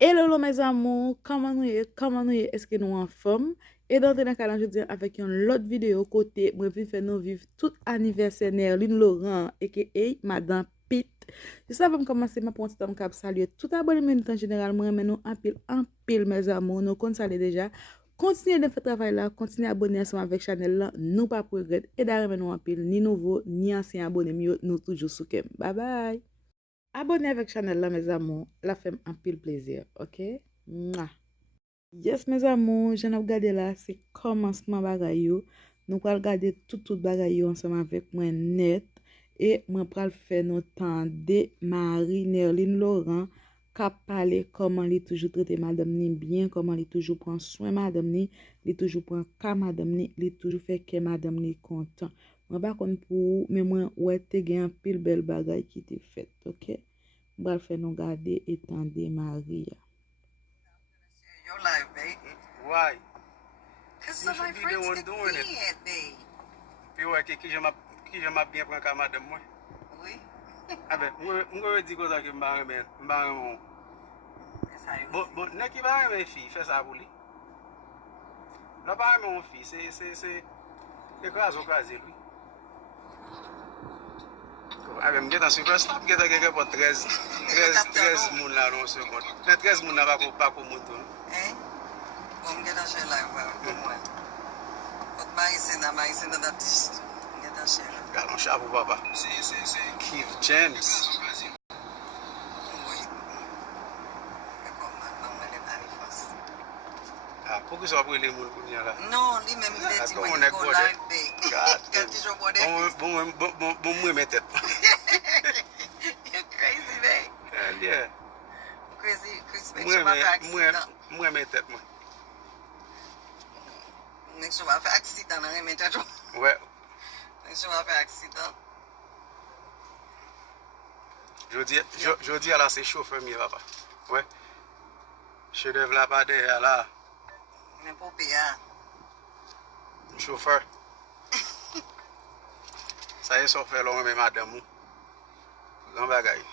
Hello mes amours, comment nous est-ce que nous en forme? Et dans le canal, je dis avec une autre vidéo côté, moi vais faire nous vivre tout anniversaire Nerline Laurent et Madame Pete. Je savais commencer ma petite temps cap saluer tout abonné en général, moi mais nous en pile mes amours, nous qu'on salue déjà. Continuez de faire travail là, continuez à abonner ensemble avec channel là, nous pas pour regret et d'ailleurs nous en pile ni nouveau ni ancien abonné, nous toujours sous kem. Bye bye. Abonnez avec channel là mes amours, la fait un pile plaisir, OK? Mouah. Yes mes amours, j'en ai regardé là, c'est commencement bagay yo. Nous allons regarder tout bagay yo ensemble avec moi net et moi pral faire nos temps de Marie Nerline Laurent qui parler comment il toujours traiter madame ni bien, comment il toujours prend soin madame ni, il toujours prend cas madame ni, il toujours fait que madame ni content. Moi pas contre pour mais moi ouais te gen un pile belle bagay qui te fait, OK? Bral faire nous garder et tendre Marie. Your life, babe. Why? Because You some of my should be the friends one can doing see it. it, babe. Puis ouais, qui je m'a bien pris comme madame moi. Oui. Ah ben, moi dis comme ça que m'ba mon. That's how you Bon, n'est qui va aimer fille, fait ça pour lui. Là pas mon fille, c'est écraser lui. Ah ben, m'geta super stop, m'geta quelque part 13 moun là dans seconde. 13 moun là pas pour monter. Eh? Vamos get a share live, well, come on. But Maïsina d'artiste. Get a share. Galon chapeau papa. C'est Keith James. Oui. Ah, pourquoi ça va pour les moun pour venir là? Non, lui-même, il est dit, Comment when on est you go godé? live, babe. Quand tu joues au modèle. Bon, moi, mes têtes. You're crazy, babe. Yeah. Crazy, make sure I accident. Moi, mes têtes, moi. Make sure I accident, I mean, Ouais. make sure I accident. Je dis à la c'est chauffeur, mi papa. Ouais. Je devais là pas derrière là. Mais pour payer. Chauffeur. Ça y est, ça fait long, mais madame. Grand bagaille.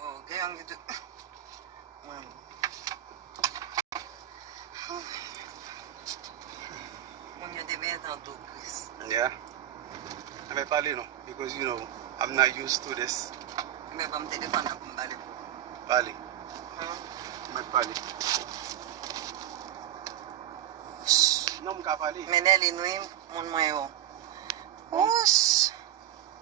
Oh, gang, you do. When you're the best, I'll do Chris. Yeah. I may parler non, because you know, I'm not used to this. Mais pas me téléphone à me parler. Parler. Mais parler. Non, je ne parler. Mais Nelly, nous, mon moyen. Ouch.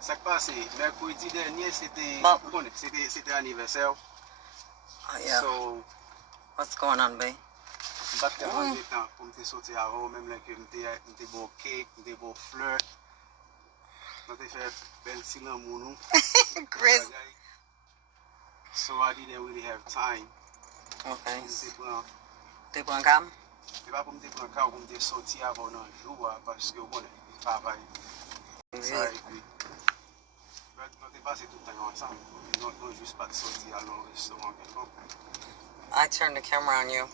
Ça qui passe, mercredi dernier, c'était Bon. c'était anniversaire. Oh, yeah. So, What's going on, babe? je pas tellement de temps pour me sortir avant, même là que je me beau cake, je me beau fleurs. Je me fait belle silence pour nous. Chris. So I didn't really have time. Okay. Je Tu prends cam? ne pas pour me prendre car pour me sortir avant un jour parce que on est travail. Ça et puis on est passé tout le temps ensemble. Non juste pas de sortir à un restaurant quelconque. I turned the camera on you.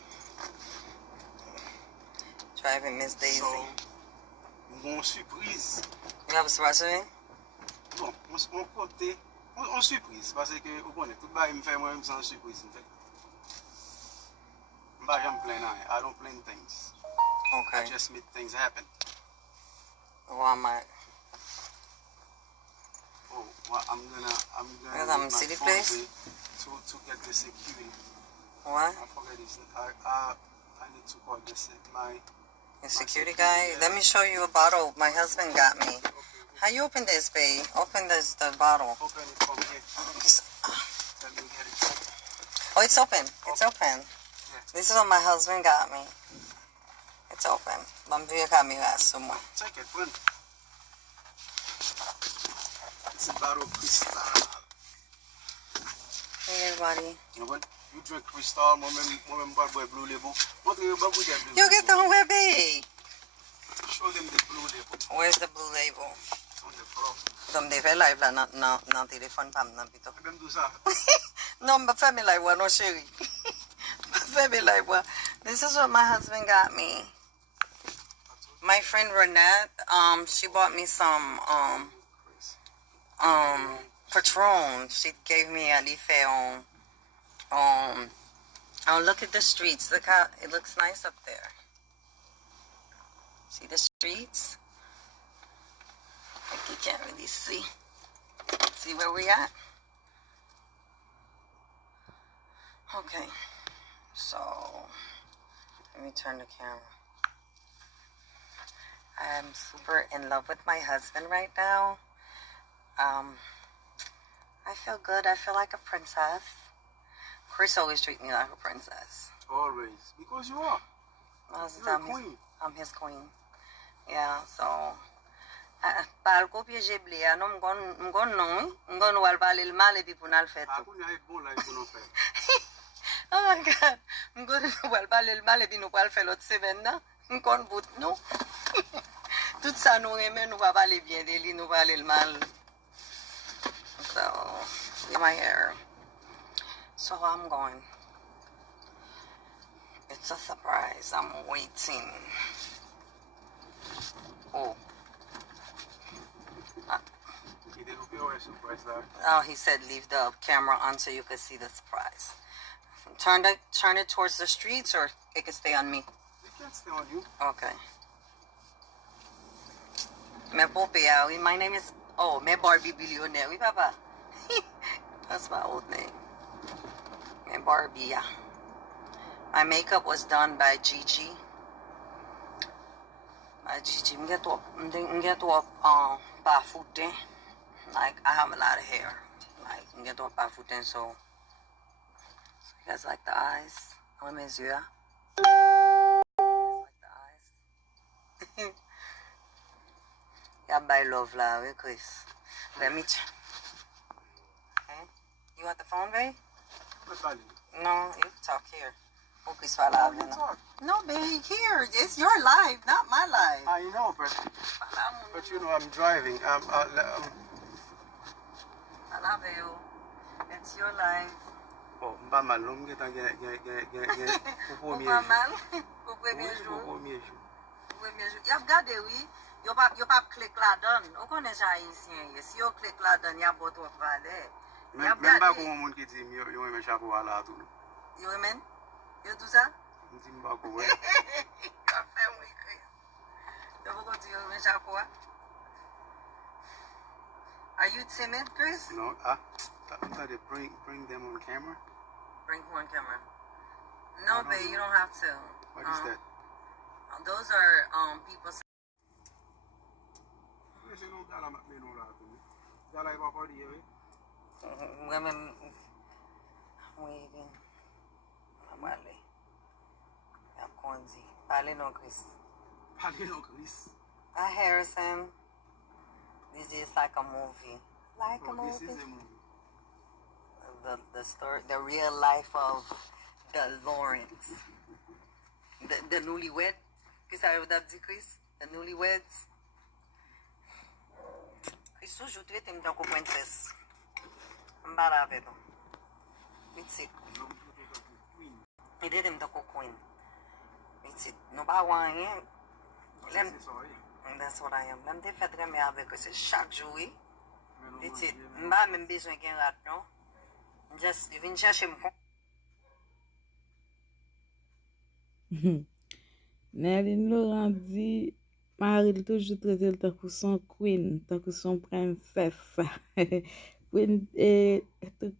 Driving Miss Daisy. So, mon surprise. You have a surprise for me? Bon, on côté, on surprise parce que vous connaissez tout le me fait moi même sans surprise. J'aime plan. I don't plan things. I Okay. just make things happen. Why am I? Oh, well, I'm gonna Because use I'm my city phone place? to get the security. What? I forget this. I need to call this my The security guy? Let me show you a bottle my husband got me. How you open this, babe? Open the bottle. open it from here. Let me get it. Oh, it's open. It's open. Yeah. This is what my husband got me. It's open. Vamos ver cá, me assumo. Take it, run. It's a bottle of Cristal. Hey, everybody. You know what? You drink Cristal, moment bad boy blue label. What do you bad boy blue You label? get the whole baby. Show them the blue label Where's the blue label? on the floor. Donde ve live la na telephone pam na pito. Let them do that. No, but family like one, no sherry. Family like one. This is what my husband got me. My friend Renette, she bought me some Patron. She gave me a life Oh, look at the streets. Look how it looks nice up there. See the streets? Like you can't really see. See where we at? Okay. So, let me turn the camera. I'm super in love with my husband right now. I feel good. I feel like a princess. Chris always treats me like a princess. Always. Because you are. You're a queen. I'm his queen. Yeah, so... Pal ko piège blé, non m'gon non, m'gon wal parler le mal et puis pour n'al fait tout. Oh my God, m'gon wal parler le mal et puis nous pas le faire l'autre semaine là. M'gon bout nous. Tout ça nous aime, nous va parler bien de lui, nous parler le mal. So, in my hair. So I'm going. It's a surprise. I'm waiting. Oh. Oh, he said leave the camera on so you can see the surprise. Turn it towards the streets, or it can stay on me. It can stay on you. Okay. My name is me Barbie Billionaire. Oui, papa. That's my old name. Me Barbie. Yeah. My makeup was done by Gigi. Gigi, I'm get to barefooting. Like, I have a lot of hair. Like, I'm get to barefooting, so you guys like the eyes? Oh, mes yeux. You guys like the eyes? Yeah, by love, la, oui, Chris. Let me. Okay. You want the phone, babe? No, you can talk here. Oh, Chris, no, babe, here. It's your life, not my life. I know, but you know, I'm driving. I love you. It's your life. Oh, pas mal. L'homme qui est pour premier jour. Pour premier jour. Y a regardé, oui. Yo pas clic là-dedans. On connaît ça haïtien. Si yo clic là-dedans, y a pas trop valeur. Même pas pour un monde qui dit yo aime chapeau à la tout. Yo aime? Yo tout ça? Je dis pas quoi. Café oui, Chris. Yo vous dire yo aime chapeau? Are you timid, Chris? No, bring them on camera. Bring who on camera? No, babe, you don't have to. What is that? Those are people. Women waiting. Amale. Konzi. Parle no Chris. Harrison. This is like a movie. This is a movie. The story, the real life of the Laurents. The newlywed. Chris, I would have Chris. The newlyweds. Chris, toujours tu es une princesse. Embarrassé. It's it. He did him the queen. It's it. No ba wanye. That's what I am. Lem te fait très bien avec c'est chaque jour. It's it. Mba même besoin qu'un rat, non? Just vin chercher mon. Nerline Laurent dit Marie toujours traité le tant que son queen, tant que son princesse. Queen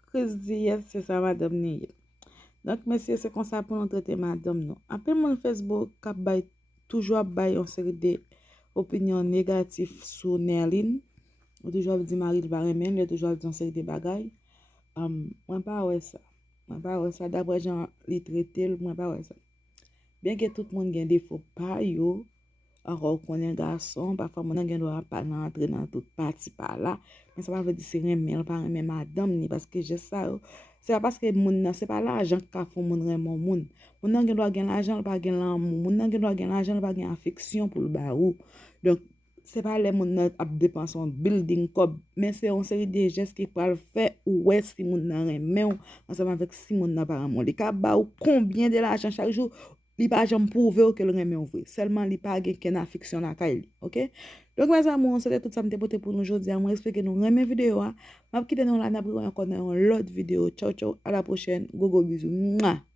Chris dit yes, c'est ça madame ni. Donc monsieur c'est comme ça pour nous traiter madame non. Après mon Facebook cap bay toujours bay une série de opinions négatives sur Nerline. Ou toujours dit Marie va remen, il toujours dit une série de bagailles. Moi pas ouais ça. Moi pas ouais ça d'après Jean li traiter, moi pas ouais ça. Bien que tout le monde ait des défauts, pas yo, encore qu'on est garçon, parfois mon gen doit pas entrer dans toute partie par là, mais ça va veut dire c'est remel pas remel madame ni parce que je ça c'est pas parce que moun c'est pas l'argent qui fait moun remel moun. Moun gen doit gen l'argent pas gen l'amour, moun gen doit gen l'argent pas gen affection pour le barou. Donc c'est pas les moun a dépenser en building cob, mais c'est une série de gestes qui peut le faire ou est-ce que moun nan remel ensemble avec si moun nan pas remel. Li ka ba ou combien de l'argent chaque jour li pa jam prouve ou que le reme ou vrai. Seulement li pa gen ken affection la kay li, OK? Donc mes amours, c'était tout ça m'te pote pour nous aujourd'hui. Moi expliquer nous reme vidéo a. M'a quitter nous la n'a pris encore dans l'autre vidéo. Ciao ciao, à la prochaine. Go go bisous. Mouah.